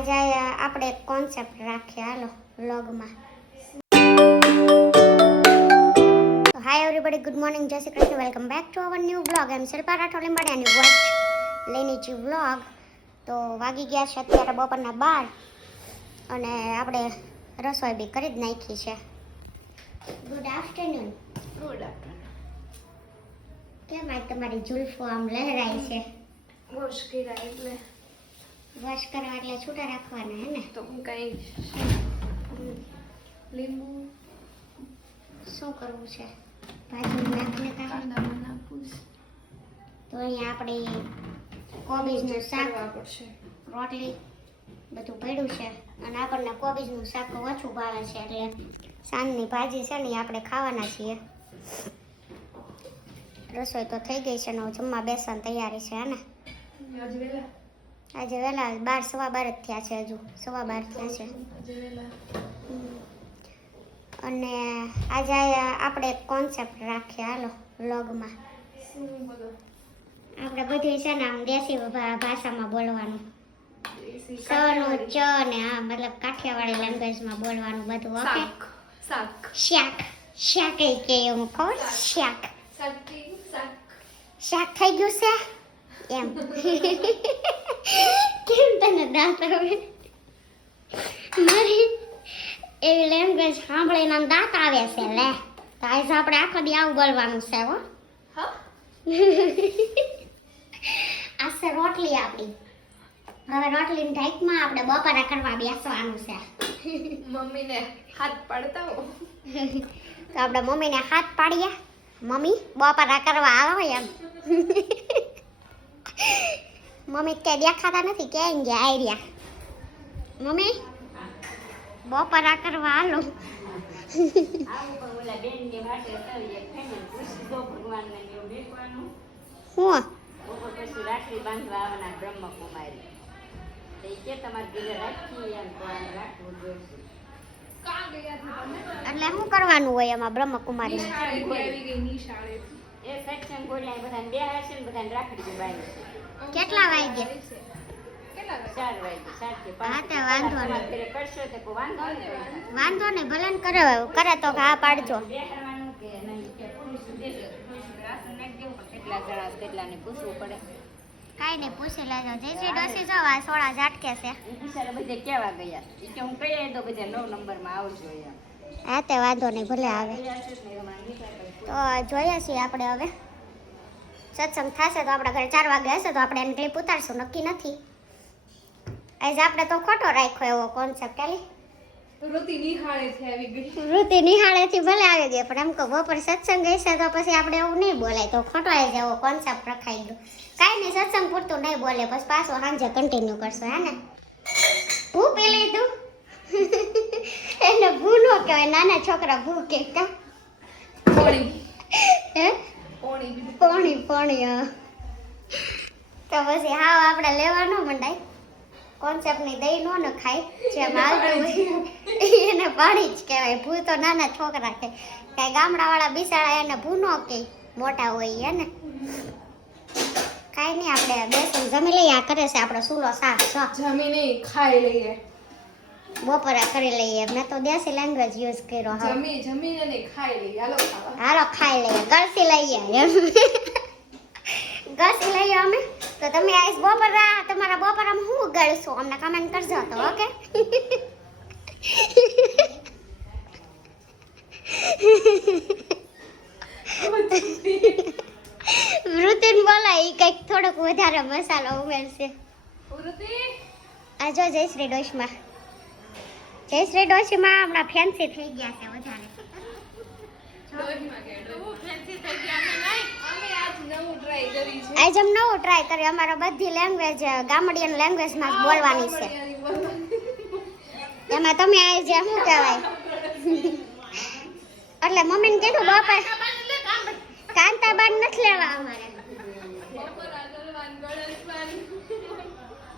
આજે આપણે એક કોન્સેપ્ટ રાખીએ હાલો વ્લોગમાં. હાય એવરીબડી, ગુડ મોર્નિંગ, જય Shri Krishna, welcome back to our new vlog. એમ શિલ્પા રાઠોડ લીંબાડી અને વોચ લેનીચી વ્લોગ. તો વાગી ગયા છે અત્યારે બપોરના 12 અને આપણે રસોઈ બી કરી જ નાખી છે. Good afternoon. Good afternoon. કેમ આજ તમારી જુલ્ફો આમ લહેરાય છે? વોશ કર્યા એટલે વોશ કરવા એટલે છૂટા રાખવાના હે ને? તો હું કઈ લીંબુ શું કરવું છે? ભાજી નાખીને કાંદામાં નાખું તો અહીંયા આપણે કોબીજનું શાક, કરવા પડશે. રોટલી બધું પડ્યું છે અને આપણને કોબીજનું શાક ઓછું ભાવે છે એટલે સાંજની ભાજી છે ને એ આપણે ખાવાના છીએ. રસોઈ તો થઈ ગઈ છે ને હવે જમવા બેસવાની તૈયારી છે ને? આજે વેલા આજે વહેલા 12 સવા 12 જ થયા છે, હજુ સવા 12 થયા છે. આજે વેલા અને આજે આપણે એક કોન્સેપ્ટ રાખીએ હાલો વ્લોગમાં. શું બોલો? આપણે બધી છે ને આમ દેશી ભાષામાં બોલવાનું. દેશી સનું ચ ને હા મતલબ કાઠિયાવાડી લેંગ્વેજમાં બોલવાનું બધું. ઓકે? શાક શાક શાક કે હું કહું શાક શાક શાક થઈ ગયું છે એમ. કેમ તને દાંત આવે? મારી એવી લેંગ્વેજ સાંભળીને આમ દાંત આવે છે લે. તો આજે આપણે આખો દી આવું બોલવાનું છે હો. હા આ છે રોટલી આપણી. હવે રોટલીની ઢાંકમાં આપણે બપોરા કરવા બેસવાનું છે. મમ્મીને હાથ પાડતા હો. તો આપણે મમ્મીને હાથ પાડીએ, મમ્મી બપોરા કરવા આવો એમ. મમ્મી ક્યાંય દેખાતા નથી, ક્યાંય ગયા આર્યા. મમ્મી બપોરા કરવા હાલો. હું રાખડી બાંધવા આવવાના બ્રહ્મકુમારી કે તમારે ઘરે રાખી એમ તો રાખવું જોઈશે. કાં ગયા હતા તમે? એટલે શું કરવાનું હોય એમાં બ્રહ્મકુમારી? નિશાળેથી આવી ગઈ નિશાળેથી. એ સત્સંગ બોલ્યા બધાને બે હશે ને બધાને રાખડી બાંધી છે. કેટલા વાગે? કેટલા વાગે? 4 વાગે 4 કે 5. હા, તે વાંધો નહીં. તમારે ઘરે કરશો તો કોઈ વાંધો નહીં. વાંધો નહીં, ભલે ને કરે તો હા પાડજો. બેસવાનું કે નહીં કે પુરુષ દેશે રાશન નાખી દેવું પણ કેટલા જણા કેટલાને પૂછવું પડે. કાંઈ નહીં, પૂછી લેજો. જય શ્રી ડોસી જવા સોળા ઝાટકે છે. એ બિચારા બધે કેવા ગયા એ કે હું કહીએ તો બધા 9 નંબરમાં આવજો એમ. હા તે વાંધો નહીં, ભલે આવે. ગયા છે ને એમાં નીકળે તો જોઈએ છીએ આપણે હવે. સત્સંગ થશે તો આપણા ઘરે 4 વાગે હશે તો આપણે એને ક્લિપ ઉતારશું, નક્કી નથી. આજે આપણે તો ખોટો રાખ્યો એવો કોન્સેપ્ટ. ચાલી ઋતિ નિહાળેથી આવી ગઈ. વૃત્તિ નિહાળેથી ભલે આવી ગઈ પણ એમ કહો બપોર સત્સંગ હશે તો પછી આપણે એવું નહીં બોલાય તો ખોટો આવી એવો કોન્સેપ્ટ રખાઈ ગયો. કાંઈ નહીં, સત્સંગ પૂરતું નહીં બોલે પછી પાછો સાંજે કન્ટિન્યુ કરશો હે ને? ભૂ પી લીધું? એને ભૂ નો કહેવાય, નાના છોકરા ભૂ કે કા પોણી હે પોણી બીજું પોણી હા. તો પછી હાવ આપણે લેવા ન મંડાય. કોન્સેપ્ટની દહીં નો ન ખાય, જેમ હાલતું હોય એને પાણી જ કહેવાય. ભૂ તો નાના છોકરા કે કાંઈ ગામડાવાળા બિસાડા એને ભૂ નો કે મોટા હોય હે ને? કાંઈ નહીં, આપણે બેસન જમી લઈએ. આ કરે છે આપણો સૂલો સાફ જમીને ખાઈ લઈએ. બપોરા કરી લઈએ. મેં તો દેશી લેંગ્વેજ યુઝ કર્યો. હા જમીને નહીં ખાઈ લઈએ. હાલો ખાવા. હાલો ખાઈ લઈએ, ગળસી લઈએ એમ. ગળસી લઈએ અમે. તો તમે આઈસ બપોરા તમારા બપોરામાં શું ગળશો અમને કમેન્ટ કરજો તો. ઓકે? વૃતિન બોલાય ઈ કંઈક થોડોક વધારે મસાલો ઉમેરશે. ઋતિ આ જો જયશ્રી ડોશમાં હમણાં ફેન્સી થઈ ગયા છે વધારે. ડોહીમાં ગયા. બહુ ફેન્સી થઈ ગયા. અમે આજ નવું ટ્રાય કરી છે. આજ અમે નવું ટ્રાય કર્યું. અમારે બધી લેંગ્વેજ ગામડિયન લેંગ્વેજમાં જ બોલવાની છે. એમાં તમે આ જે શું કહેવાય એટલે મમ્મીને કીધું બપોર કાંતાબાન નથી લેવા અમારે.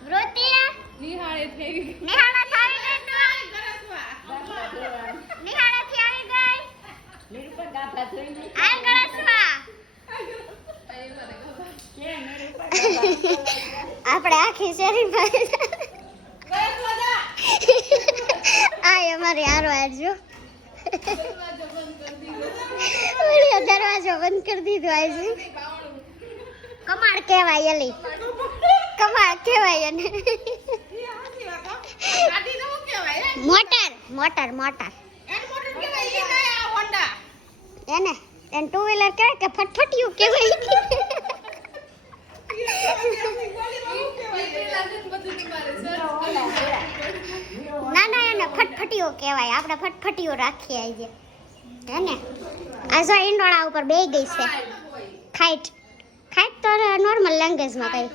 વૃત્તિ નિહાળે થઈ ગઈ. નિહાળા થાવી ગઈ તું? નિહાળાથી આવી ગઈ? નિરૂપર ગાભા થઈ ગઈ આ ગળસમાં કે નિરૂપર ગાભા આપણે આખી શેરીમાં બસ મારી હારો આવજો દરવાજો બંધ કરી દીધો. ઓલી દરવાજો બંધ કરી દીધો આજે કમાડ કહેવાય એલી કમાડ કહેવાય એને ગાડી નો કહેવાય હે? મોટર મોટર મોટર એન મોટર કહેવાય ઈ ના આ હોન્ડા. એને એને ટુ વ્હીલર કહેવાય કે ફટફટિયું કહેવાય ના ના એને ફટફટિયું કહેવાય આપણે ફટફટિયું રાખીએ આજે હે ને આ જો ઈંડોળા ઉપર બેહી ગઈ છે ખાઈટ ખાઈટ તો નોર્મલ લેંગ્વેજમાં કઈ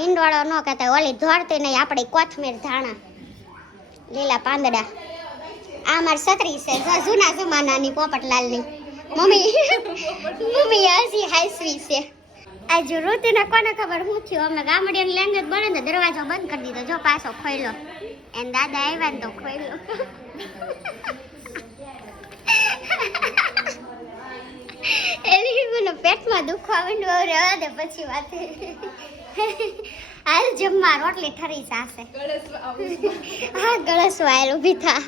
ઈંડોળો ન કહેતા ઓલી ધોરતી નહીં આપણે કોથમીર ધાણા લીલા પાંદડા આ મારી છત્રી છે જો જૂના જમાનાની પોપટલાલની મમ્મી હજી હાઈસવી છે આ જો ઋતુને કોને ખબર શું થયું અમે ગામડિયાની લેંગ્વેજ બને ને દરવાજો બંધ કરી દીધો જો પાછો ખોલ્યો એને દાદા આવ્યા ને તો ખોલ્યો એની મને પેટમાં દુખવા માંડ્યું રહેવા દે પછી વાત હાલ જમવા રોટલી ઠરી જાશે હા ગળસ વાયલ ઊભી થા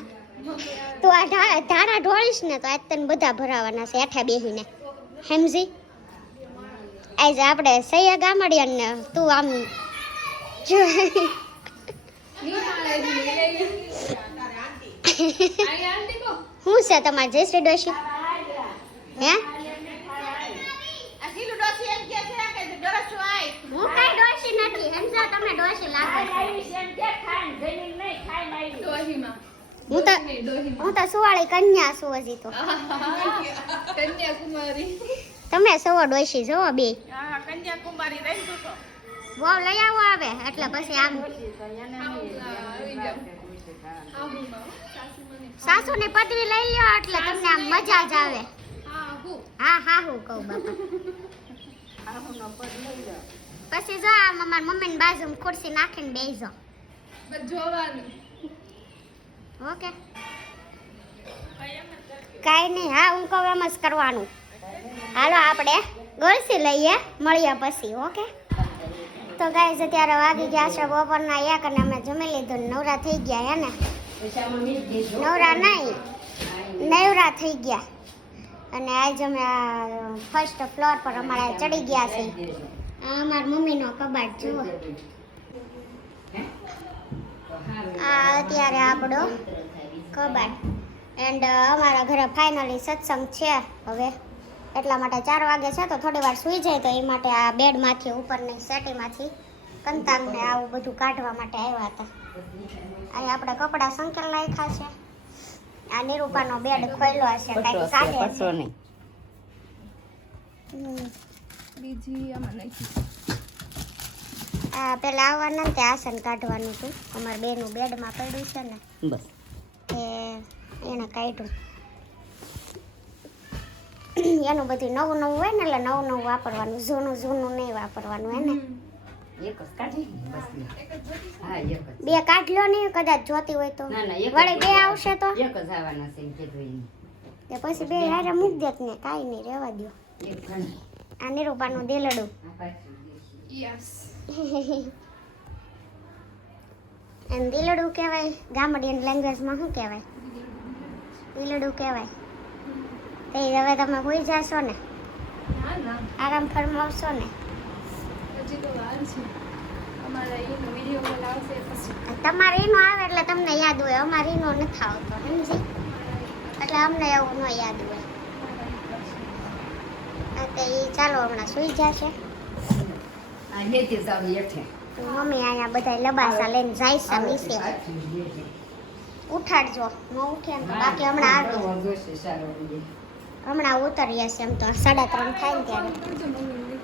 તો આ ધારા ઢોળીશ ને તો આજ તને બધા ભરાવાના છે હેઠા બેહીને હેમજી આજ આપણે સૈયા ગામડિયા ને તું આમ જો શું છે તમારે જયશ્રી ડોશી હે હું કઈ ડોશી નથી સમજો તમે ડોશી લાગો ડોહીમાં. હું તો હું તો સુવાળી કન્યા છું હજી તો કન્યાકુમારી. તમે સવો ડોશી જોવો બે હા, કન્યાકુમારી રહી તું તો. વાવ લઈ આવો આવે એટલે પછી આમ સાસુ ની પદવી લઈ લ્યો એટલે તમને આમ મજા જ આવે હા હા હું કહું બાપા પછી જો આમ અમાર મમ્મી ની બાજુમાં ખુરશી નાખીને બેસજો જોવાનું. ઓકે કાઈ નહીં હા હું કહું એમ જ કરવાનું હાલો આપણે ગળસી લઈએ મળીએ પછી ઓકે તો ગાઈસ અત્યારે વાગી ગયા છે બપોરના 1 અને અમે જમી લીધું ને નવરા થઈ ગયા હે ને નવરા નહીં નવરા થઈ ગયા અને આજ અમે ફર્સ્ટ ફ્લોર પર અમારા ચડી ગયા છે આ અમારા મમ્મીનો કબાટ જુઓ આ અત્યારે આપણો કબાટ એન્ડ અમારા ઘરે ફાઇનલી સત્સંગ છે હવે એટલા માટે 4 વાગે છે તો થોડી વાર સૂઈ જાય તો એ માટે આ બેડમાંથી ઉપરની સેટીમાંથી કંતાંગને આવું બધું કાઢવા માટે આવ્યા હતા અહીં આપણે કપડાં સંકેલ નાખ્યા છે આ નિરૂપાનો બેડ ખોલ્યો હશે કાંઈક કાઢે છે. બીજી આમાં નાખી. આ પેલા આવવાના ને તે આસન કાઢવાનું હતું અમારા બેનું બેડમાં પડ્યું છે ને બસ એને કાઢ્યું એનું બધું નવું નવું હોય ને એટલે નવું નવું વાપરવાનું જૂનું જૂનું નહીં વાપરવાનું હે ને એક જ કાઢી બસ હા એક જ બે કાઢ લો ને કદાચ જોતી હોય તો ના ના એક વળી બે આવશે તો એક જ આવવાના છે એમ કીધું એને. તે પછી બે હારે મૂક દેત ને કાંઈ નહીં રહેવા દો એક ઘણી આ નિરૂપાનું દિલડું આ પાછું દેશી. યસ. એમ દિલડું કહેવાય ગામડિયન લેંગ્વેજમાં શું કહેવાય દિલડું કહેવાય તે હવે તમે હોઈ જાશો ને ના ના આરામ ફરમાવશો ને હજી તો વાર છે. અમારા એનો વિડીયો કોલ આવશે પછી. તમારે એનો આવે એટલે તમને યાદ હોય અમારે એનો નથી આવતો સમજી એટલે અમને એવું ન યાદ હોય તો એ ચાલો હમણાં સૂઈ જશે આ નેતી જાવ હેઠે મમ્મી અહીંયા બધા લબાસા લઈને જાય છે નીચે ઉઠાડજો ન ઉઠે ને તો બાકી હમણાં આવી જોશે સારો હમણાં ઉતરીએ છે એમ તો 3:30 થાય ને ત્યારે પડજો મમ્મી.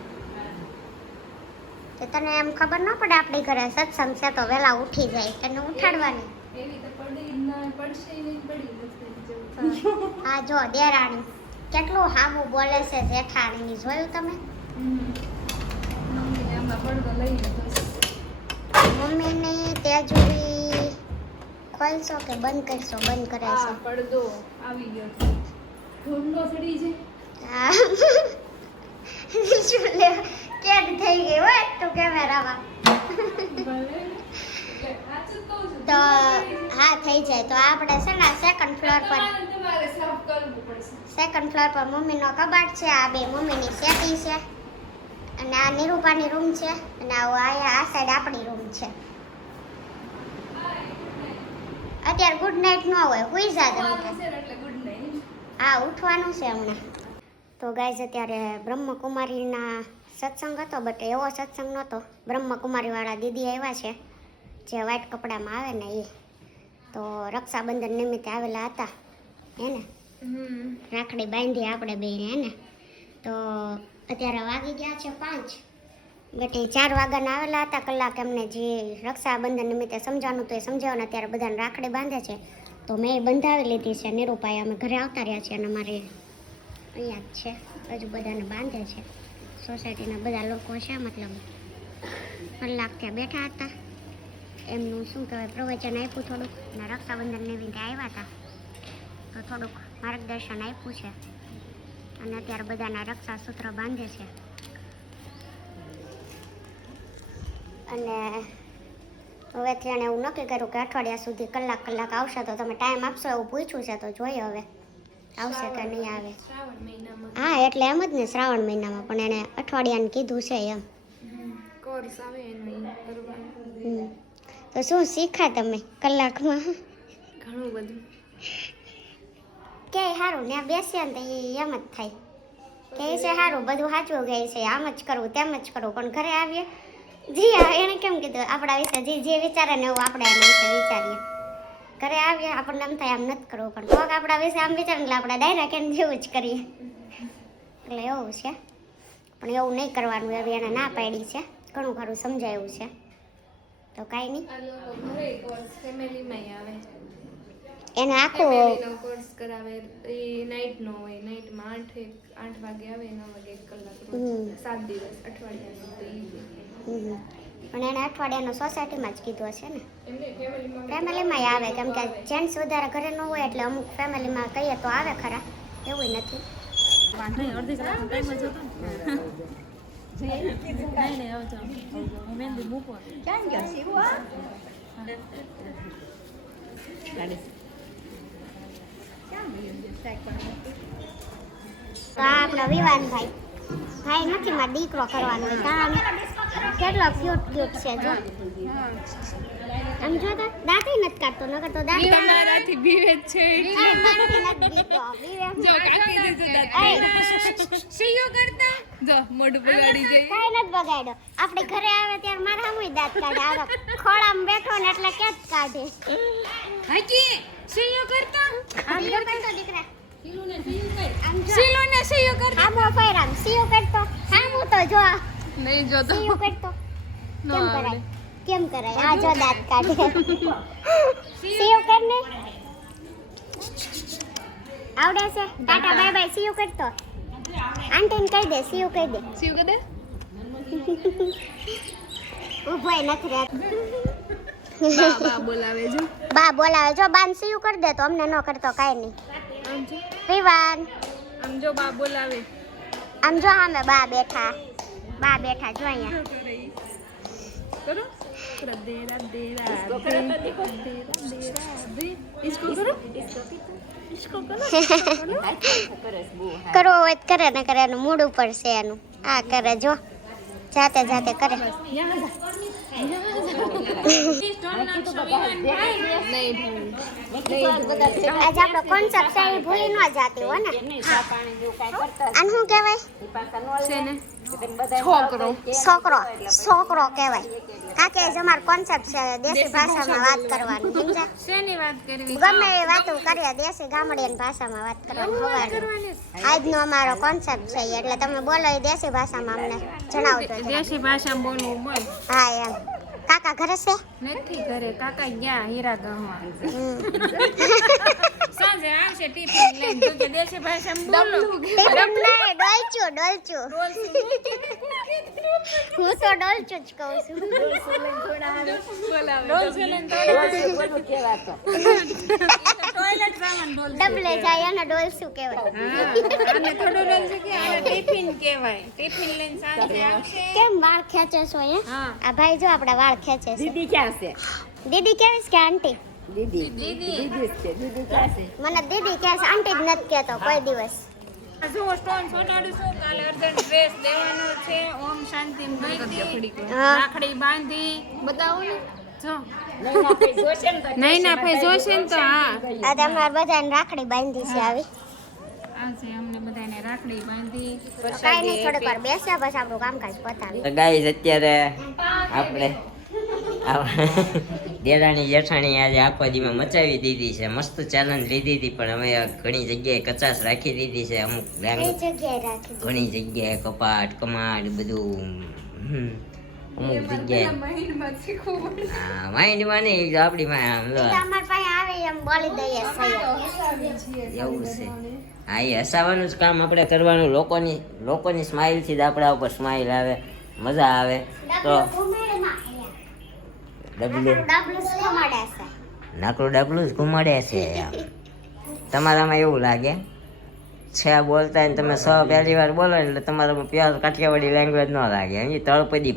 તો તને એમ ખબર ન પડે આપણી ઘરે સત્સંગ છે તો વહેલા ઉઠી જાય તને ઉઠાડવાની એવી તો પડી ના પડશે નહીં પડી નથી જેવું થાય. હા જો દેરાણી કેટલું હામું બોલે છે જેઠાણીની જોયું તમે મમ્મીને આમાં પડદો લઈને બસ. મમ્મીની તેજુરી ખોલશો કે બંધ કરશો બંધ કરે છે આ પડદો આવી ગયો છે. ઢૂંઢો સડી છે. હા શું લે કેદ થઈ ગઈ હોય તું કેમેરામાં ભલે. એટલે સાચું જ કહું છું. તો હા થઈ જાય તો આપણે છે ને સેકન્ડ ફ્લોર પર તમારે સાફ કરવું પડશે. સેકન્ડ ફ્લોર પર મમ્મીનો કબાટ છે, આ બે મમ્મીની સેટી છે અને આ નિરૂપાની રૂમ છે અને આ સાઈડ આપણી રૂમ છે. અત્યારે ગુડ નાઇટ ન હોય, હુઈ જા તમે કે. છે ને એટલે ગુડ નાઈટ. હા, ઉઠવાનું છે હમણાં. તો ગાઈઝ અત્યારે બ્રહ્મકુમારીના સત્સંગ હતો, બટ એવો સત્સંગ નહોતો. બ્રહ્મકુમારીવાળા દીદી આવ્યા છે જે વ્હાઈટ કપડામાં આવે ને એ, તો રક્ષાબંધન નિમિત્તે આવેલા હતા એને રાખડી બાંધી આપણે બેને એને. તો અત્યારે વાગી ગયા છે 5, બટ એ 4 વાગ્યાના આવેલા હતા. કલાક એમને જે રક્ષાબંધન નિમિત્તે સમજાવવાનું તો એ સમજાવવાનું. અત્યારે બધાને રાખડી બાંધે છે તો મેં એ બંધાવી લીધી છે. નિરૂપાએ અમે ઘરે આવતા રહ્યા છીએ અને અમારે અહીંયા જ છે, હજુ બધાને બાંધે છે. સોસાયટીના બધા લોકો છે, મતલબ કલાક ત્યાં બેઠા હતા. એમનું શું કહેવાય પ્રવચન આપ્યું થોડુંક, અને રક્ષાબંધન નિમિત્તે આવ્યા હતા તો થોડુંક માર્ગદર્શન આપ્યું છે. અને અત્યારે બધાના રક્ષા સૂત્ર બાંધે છે. અને હવેથી એને એવું નક્કી કર્યું કે અઠવાડિયા સુધી કલાક આવશે. તો તમે ટાઈમ આપશો એવું પૂછ્યું છે, તો જોઈએ હવે આવશે કે નહીં આવે. શ્રાવણ મહિનામાં હા, એટલે એમ જ ને, શ્રાવણ મહિનામાં. પણ એને અઠવાડિયાને કીધું છે એમ. કોર્સ આવે એનો ઈ કરવાનો. તો શું શીખા તમે કલાકમાં? ઘણું બધું. કે સારું ત્યાં બેસીએ ને તો એ એમ જ થાય કે છે સારું બધું સાચું કહે છે, આમ જ કરવું તેમ જ કરવું. પણ ઘરે આવીએ જી એને કેમ કીધું આપણા વિશે જે વિચારે ને એવું આપણે એના વિશે વિચારીએ. ઘરે આવીએ આપણને એમ થાય આમ નથી કરવું, પણ કોક આપણા વિશે આમ વિચારે એટલે આપણે ડાયરેક્ટ એને જેવું જ કરીએ. એટલે એવું છે, પણ એવું નહીં કરવાનું એવી એને ના પાડી છે. ઘણું ખરું સમજાયું છે તો કાંઈ નહીં. આ લોકો ઘરે કોર્સ ફેમિલીમાંય આવે. એને આખું ફેમિલીનો કોર્સ કરાવે. એ નાઇટનો હોય. નાઇટમાં 8 વાગે આવે, 9 વાગે 1 કલાક રોજ. 7 દિવસ અઠવાડિયાનો. તો ઈ પણ એને અઠવાડિયાનું સોસાયટીમાં જ કીધું હશે ને. એમને ફેમિલીમાં ફેમિલીમાં આવે, કેમ કે જેન્ટ્સ વધારે ઘરે ન હોય એટલે અમુક ફેમિલીમાં કહીએ તો આવે ખરા, એવું નથી. તો આ આપણો વિવાનભાઈ ભાઈ નથી, મારો દીકરો કરવાનો હોય. કારણ કેટલો ક્યુટ છે જો. આમ જો તો દાંત નથી કાઢતો, નકર તો દાંત તમારાથી બીવે જ છે. જો કાકી દીધું દાંત. શિયો કરતા જો મોઢું બગાડી જાય. કાંઈ નથી બગાડ્યો. આપણે ઘરે આવે ત્યારે મારા સામે દાંત કાઢે. આ ખોળામાં બેઠો ને એટલે કે જ કાઢે. હાકી શિયો કરતા. આમ જો કરતો દીકરા. આમ જો. શિલો ને શિયો કરતા. આમો ફેરામ સીઓ કરતો. આમું તો જો નહીં જોતો. સીઓ કરતો. નો કેમ આવડે. કરાય? કેમ કરાય? આ જો દાંત કાઢે. સીઓ કરને. આવડે છે? ટાટા બાય બાય સીઓ કરતો. આંટીને કહી દે, સીઓ કહી દે. શિવ કે દે. ઉભોય નથી રહેતો. બા બોલાવે જો. બા બોલાવે જો. બાન સીયું કરી દે તો અમને ન કરતો કાંઈ નહીં. આમ જો. વિવાન આમ જો બા બોલાવે. આમ જો સામે બા બેઠા જો અહીંયા. करो राधे राधे राधे राधे राधे इसको करो इसको करो કરવો હોય તો કરે, ને કરે એનું મૂડ ઉપર છે એનું. આ કરે જો, જાતે કરે. આજે આપણો કોન્સેપ્ટ છે એ ભૂલી ન જાતી હો ને. આને શું કહેવાય? છોકરો કહેવાય. કાકે જ અમારો કોન્સેપ્ટ છે દેશી ભાષામાં વાત કરવાની. સમજ્યા? શેની વાત કરવી? ગમે એવી વાતો કરીએ, દેશી ગામડિયાની ભાષામાં વાત કરવાની. આજનો અમારો કોન્સેપ્ટ છે ઈ. એટલે તમે બોલો એ દેશી ભાષામાં અમને જણાવજો. દેશી ભાષામાં બોલવું બોલ. હા એમ. કાકા ઘરે છે? નથી ઘરે. કાકા ગયા હીરા ગામમાં. હમ. સાંજે આવશે ટિફિન લઈને. તું કે દેશી ભાષામાં બોલો. ટિફિન નહીં, ડોલચું. હું તો ડોલચું જ કહું છું. ડબલે જાય અને ડોલસું કહેવાય. આને થોડું ડોલસું કે આને ટિફિન કહેવાય. ટિફિન લઈને સાંજે આવશે. કેમ વાળ ખેંચે છો? હા. આ ભાઈ જો આપડા વાળ ખેંચે છે. દીદી ક્યાં છે? દીદી કેવી છે કે આંટી? દીદી દીદી જ છે દીદી ક્યાં છે મને દીદી કહે છે, આંટી જ નથી કહેતો કોઈ દિવસ. જો સ્ટોન ચોટાડીશું કાલે અર્જન્ટ ડ્રેસ લેવાનો છે ઓમ શાંતિ હા. રાખડી બાંધી બતાવો ને જો નૈના ભાઈ જોશે ને તો નહીં ના ભાઈ જોશે ને તો હા આ તમારે બધાને રાખડી બાંધી છે આવી. આ છે અમને બધાને રાખડી બાંધી કાંઈ નહીં, થોડીક વાર બેસ્યા બસ આપણું કામકાજ પતાવી. તો ગાઈસ અત્યારે આપણે દેરાણી જેઠાણી આજે આખો દીમાં મચાવી દીધી છે, મસ્ત ચેલેન્જ લીધી હતી, પણ અમે ઘણી જગ્યાએ કચાશ રાખી દીધી છે. અમુક કઈ જગ્યાએ રાખી દીધી? ઘણી જગ્યાએ કપાટ કમાટ બધું અમુક જગ્યાએ મહિનમાં શીખવું પડે હા માઇન્ડમાં નહીં, આપણી માં આમ એ તો અમારી પાસે આવે એમ બોલી દઈએ સહી. એવું છે. હા એ હસાવાનું જ કામ આપણે કરવાનું, લોકોની સ્માઇલથી જ આપણા ઉપર સ્માઇલ આવે, મજા આવે. તો ડબલું ડાબલું શું મળે છે? નાકડું ડબલું જ ઘુમાડે છે આમ. તમારામાં એવું લાગે છે બોલતા ને તમે પહેલી વાર બોલો ને એટલે તમારામાં પ્યોર કાઠિયાવાડી લેંગ્વેજ ન લાગે. અહીં તળપદી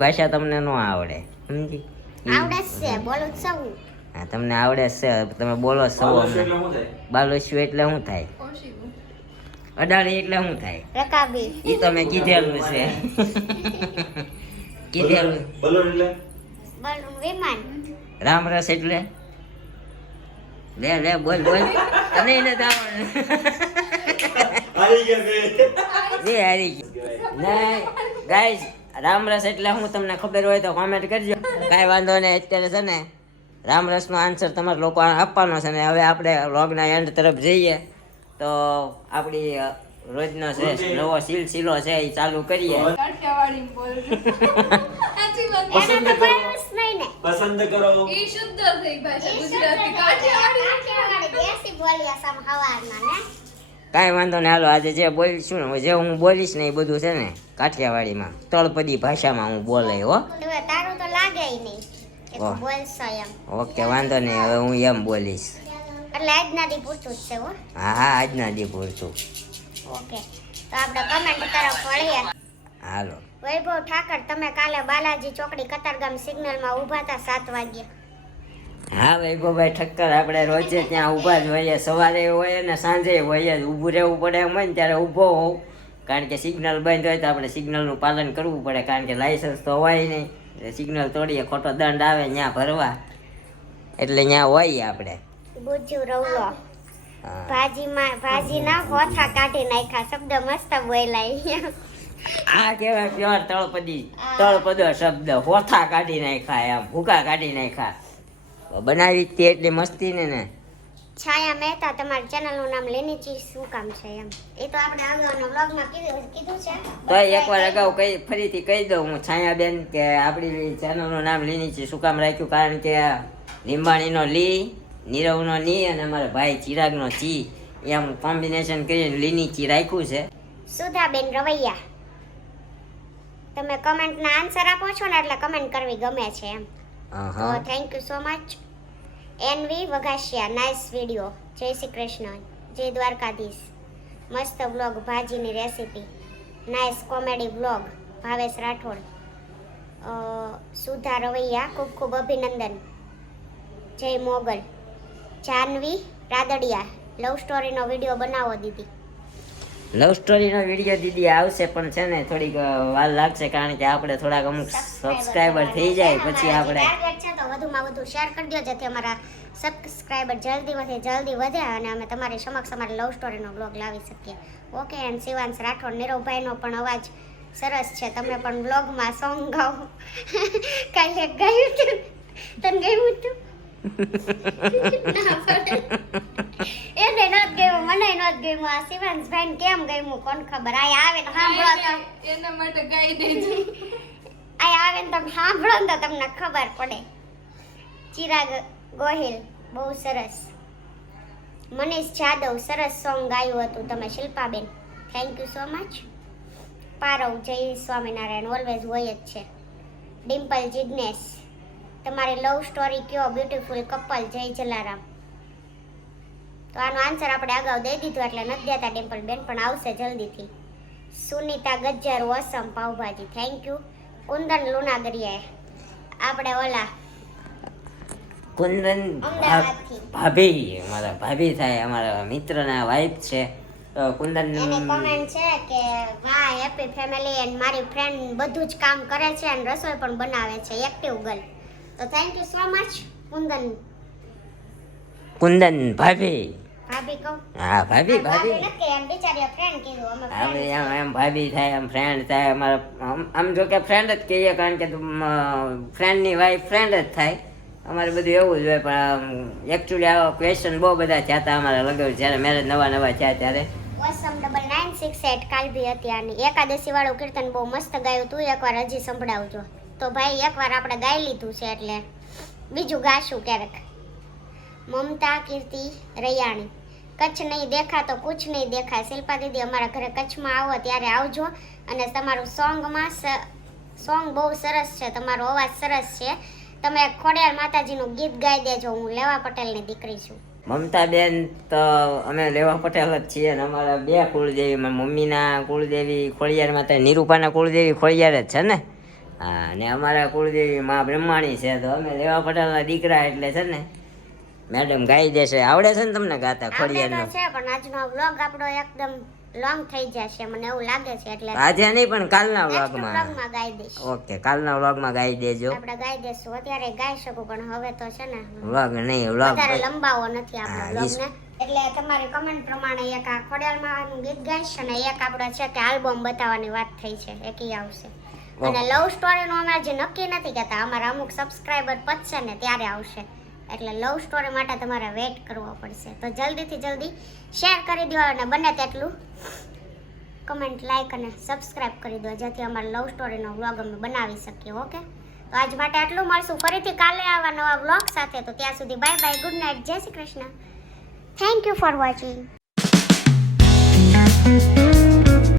ભાષા તમને ન આવડે, સમજી? આવડે જ છે, બોલું જ સૌ. હા તમને આવડે જ છે, તમે બોલો જ સૌ અમને. બાલુશ્યું એટલે શું થાય? અડાડી એટલે શું થાય? રકાબી. એ તો મેં કીધેલું છે. કીધેલું. બોલું વિમાન. રામરસ એટલે લે બોલ તને નથી આવડે. હારી ગયા ગાઈસ, રામરસ એટલે હું તમને ખબર હોય તો કોમેન્ટ કરજો. કાંઈ વાંધો નહીં. અત્યારે છે ને રામરસનો આન્સર તમારે લોકો આપવાનો છે. ને હવે આપણે વ્લોગના એન્ડ તરફ જઈએ તો આપણી રોજનો છે નવો સિલસિલો છે એ ચાલુ કરીએ. કાઠિયાવાડી બોલ સાચી વાત એને તો બોલવું જ નહીં ને. પસંદ કરો એ શુદ્ધ થઈ ભાષા ગુજરાતી કાઠિયાવાડી દેશી બોલ્યા સમ હવારના ને. કાંઈ વાંધો નહીં, હાલો આજે જે બોલીશું ને, જે હું બોલીશ ને એ બધું છે ને કાઠિયાવાડીમાં તળપદી ભાષામાં હું બોલે હો. તો તારું તો લાગે નહીં કે તું વાહ. બોલશો એમ. ઓકે વાંધો નહીં, હવે હું એમ બોલીશ. એટલે આજના દી પૂરતું જ છે હો. હા આજના દી પૂરતું. ઓકે, તો આપણે કમેન્ટ તરફ વળીએ. હાલો. વૈભવ ઠાકર, તમે કાલે બાલાજી ચોકડી કતારગામ સિગ્નલમાં ઊભા હતા 7 વાગ્યે. હા વૈભવભાઈ ઠક્કર, આપણે રોજે ત્યાં ઊભા જ હોઈએ, સવારે હોય ને સાંજે હોઈએ જ. ઊભું રહેવું પડે એમ હોય ને ત્યારે ઊભો હોઉં, કારણ કે સિગ્નલ બંધ હોય તો આપણે સિગ્નલનું પાલન કરવું પડે, કારણ કે લાઇસન્સ તો હોય નહીં. એટલે સિગ્નલ તોડીએ ખોટો દંડ આવે ત્યાં ભરવા, એટલે ત્યાં હોઈએ આપણે. ગુજ્જુ રવલો, હા. ભાજીના હોથા કાઢી નાખ્યા, શબ્દ મસ્ત બોલાય. આ કહેવાય પ્યોર તળપદો શબ્દ. હોથા કાઢી નાખ્યા, એમ ભૂકા કાઢી નાખ્યા. બનાવી તે એટલી મસ્તી ને. છાયા મહેતા, તમારી ચેનલનું નામ લેનીચી શું કામ છે એમ? એ તો આપણે આગળના વ્લોગમાં કીધું છે. તો એકવાર અગાઉ ફરીથી કહી દઉં હું, છાયાબેન, કે આપણી ચેનલનું નામ લીનીચી શું કામ રાખ્યું? કારણ કે લીંબાણીનો લી, નીરવનો ની અને અમારા ભાઈ ચિરાગનો ચી, એમ કોમ્બિનેશન કરીને લીનીચી રાખ્યું છે. સુધાબેન રવૈયા, તમે કમેન્ટના આન્સર આપો છો ને એટલે કમેન્ટ કરવી ગમે છે એમ. તો thank you so much. N V Vaghasiya, nice video. જય શ્રી કૃષ્ણ, જય દ્વારકાધીશ. મસ્ત બ્લોગ, ભાજીની recipe. Nice comedy blog. Bhavesh Rathod, Sudha Ravaiya, ખૂબ ખૂબ અભિનંદન. જય મોગલ. જાનવી રાદડિયા, લવ સ્ટોરીનો વિડીયો બનાવો દીદી. લવ સ્ટોરીનો વિડીયો દીદી આવશે, પણ છે ને થોડીક વાર લાગશે, કારણ કે આપણે થોડાક અમુક સબસ્ક્રાઈબર થઈ જાય પછી આપણે ટાર્ગેટ છે તો વધુમાં વધુ શેર કરી દો, જેથી અમારા સબસ્ક્રાઈબર જલ્દી વધે અને અમે તમારી સમક્ષ અમારી લવ સ્ટોરીનો બ્લોગ લાવી શકીએ. ઓકે. એન્ડ શિવાંશ રાઠોડ, નીરવભાઈનો પણ અવાજ સરસ છે, તમે પણ બ્લોગમાં સોંગ ગાઓ. કાલે ગાયું હતું, તને ગાયું હતું? એને નત ગયું, મને નત ગયું. આ શિવાંશભાઈને કેમ ગયું કોણ ખબર. આ આવે ને સાંભળો તો, એના માટે ગાઈ દેજો. આ આવે ને તમે સાંભળો ને તો તમને ખબર પડે. ચિરાગ ગોહિલ, બહુ સરસ. મનીષ જાદવ, સરસ સોંગ ગાયું હતું તમે Shilpaben, thank you so much. પારવ, જય સ્વામિનારાયણ, ઓલવેઝ હોય જ છે. ડિમ્પલ જિજ્ઞેશ, તમારી લવ સ્ટોરી કયો, બ્યુટીફુલ કપલ, જય જલારામ. તો આનો આન્સર આપણે અગાઉ દઈ દીધો એટલે નથી દેતા ડિમ્પલ બેન, પણ આવશે જલ્દીથી. સુનિતા ગજ્જર, વસમ પાવભાજી, થેન્ક યુ. કુંદન લુનાગરિયાએ, આપણે ઓલા કુંદન અમદાવાદથી. ભાભી અમારા ભાભી થાય, અમારા મિત્રના વાઇફ છે. તો કુંદન એને કમેન્ટ છે કે વાહ હેપી ફેમિલી એન્ડ મારી ફ્રેન્ડ બધું જ કામ કરે છે અને રસોઈ પણ બનાવે છે, એક્ટિવ ગર્લ. તો thank you so much Kundan ભાભી. ભાભી કહું હા ભાભી ભાભી નથી એમ બિચારી ફ્રેન્ડ કીધું અમે આપણે friend એમ ભાભી થાય, એમ ફ્રેન્ડ થાય. અમારા આમ જો કે ફ્રેન્ડ જ કહીએ, કારણ કે ફ્રેન્ડની વાઈફ ફ્રેન્ડ જ થાય. અમારે બધું એવું જ હોય. પણ એકચ્યુઅલી આવા ક્વેશ્ચન બહુ બધા થયા હતા અમારા લગ્ન જ્યારે મેરેજ નવા થયા ત્યારે. ઓસમ 9968 કાલ ભી હતી આની એકાદશી વાળું કીર્તન બહુ મસ્ત ગાયું. તું એકવાર હજી સંભળાવજો. તો ભાઈ એકવાર આપણે ગાઈ લીધું છે એટલે બીજું ગાશું ક્યારેક. મમતા કીર્તિ રૈયાણી, કચ્છ નહીં દેખા તો કુછ નહીં દેખા. શિલ્પા દીદી અમારા ઘરે કચ્છમાં આવો ત્યારે આવજો. અને તમારું સોંગ બહુ સરસ છે, તમારો અવાજ સરસ છે. તમે ખોડિયાર માતાજીનું ગીત ગાઈ દેજો. હું લેવા પટેલની દીકરી છું. મમતા બેન તો અમે લેવા પટેલ જ છીએ ને અમારા બે કુળદેવી, મારા મમ્મીના કુળદેવી ખોડિયાર માતા, નિરૂપાના કુળદેવી ખોડિયાર જ છે ને. હા, અને અમારા કુળદેવી માં બ્રહ્માણી છે. તો અમે લેવા પટેલના દીકરા એટલે છે ને મેડમ ગાઈ દેશે. આવડે છે ને તમને ગાતા આપણે ખોડિયારનો? તો છે પણ આજનો વ્લોગ આપણો એકદમ લોંગ થઈ જશે મને એવું લાગે છે એટલે આજે નહીં પણ કાલના નેક્સ્ટ વ્લોગમાં. વ્લોગમાં ગાઈ દઈશ. ઓકે, કાલના વ્લોગમાં ગાઈ દેજો. આપણે ગાઈ દેશું. અત્યારે ગાઈ શકું પણ હવે તો છે ને વ્લોગ નહીં, વ્લોગ વધારે લંબાવો નથી હા, આપણો વ્લોગને. એટલે તમારી કમેન્ટ પ્રમાણે એક આ ખોડિયારમાંનું ગીત ગાઈશ અને એક આપણો છે કે આલ્બમ બતાવવાની વાત થઈ છે, એક ઈ આવશે. અને લવ સ્ટોરીનું અમે હજી નક્કી નથી કહેતા. અમારા અમુક સબસ્ક્રાઇબર પતશે ને ત્યારે આવશે. એટલે લવ સ્ટોરી માટે તમારે વેઇટ કરવો પડશે. તો જલ્દીથી જલ્દી શેર કરી દો અને બને તેટલું કમેન્ટ, લાઈક અને સબસ્ક્રાઇબ કરી દો જેથી અમારા લવ સ્ટોરીનો વ્લોગ અમે બનાવી શકીએ. ઓકે, તો આજ માટે આટલું. મળશું ફરીથી કાલે આવા નવા વ્લોગ સાથે. તો ત્યાં સુધી બાય બાય, ગુડ નાઇટ, જય Shri Krishna. Thank you for watching.